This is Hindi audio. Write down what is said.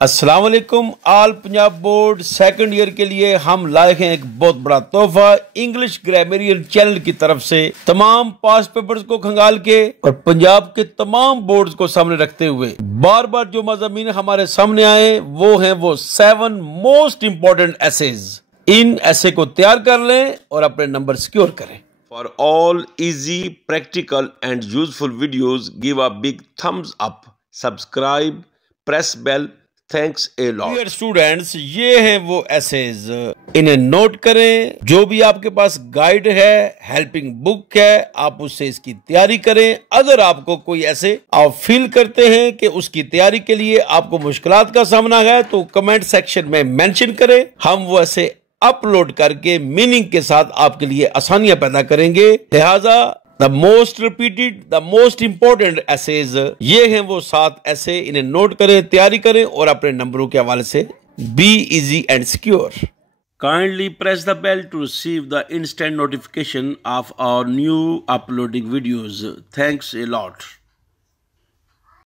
अस्सलाम वालेकुम। All Punjab board second year के लिए हम लाए हैं एक बहुत बड़ा तोहफा इंग्लिश ग्रामरियन चैनल की तरफ से। तमाम पास पेपर्स को खंगाल के और पंजाब के तमाम बोर्ड्स को सामने रखते हुए बार बार जो मज़ामीन हमारे सामने आए वो हैं वो 7 मोस्ट इंपॉर्टेंट एसेज। इन ऐसे को तैयार कर लें और अपने नंबर सिक्योर करें। For all easy, practical and useful videos, give a big thumbs up, subscribe, press bell. Thanks a lot. Dear students, ये हैं वो एसेज, इन्हें नोट करें। जो भी आपके पास गाइड है, हेल्पिंग बुक है, आप उससे इसकी तैयारी करें। अगर आपको कोई ऐसे आप फील करते हैं कि उसकी तैयारी के लिए आपको मुश्किलात का सामना है तो कमेंट सेक्शन में मेंशन करें। हम वो ऐसे अपलोड करके मीनिंग के साथ आपके लिए आसानियां पैदा करेंगे। लिहाजा the most repeated, the most important essays, ये हैं वो 7 ऐसे, इन्हें नोट करें, तैयारी करें और अपने नंबरों के हवाले से be easy and secure. Kindly press the bell to receive the instant notification of our new uploading videos. Thanks a lot.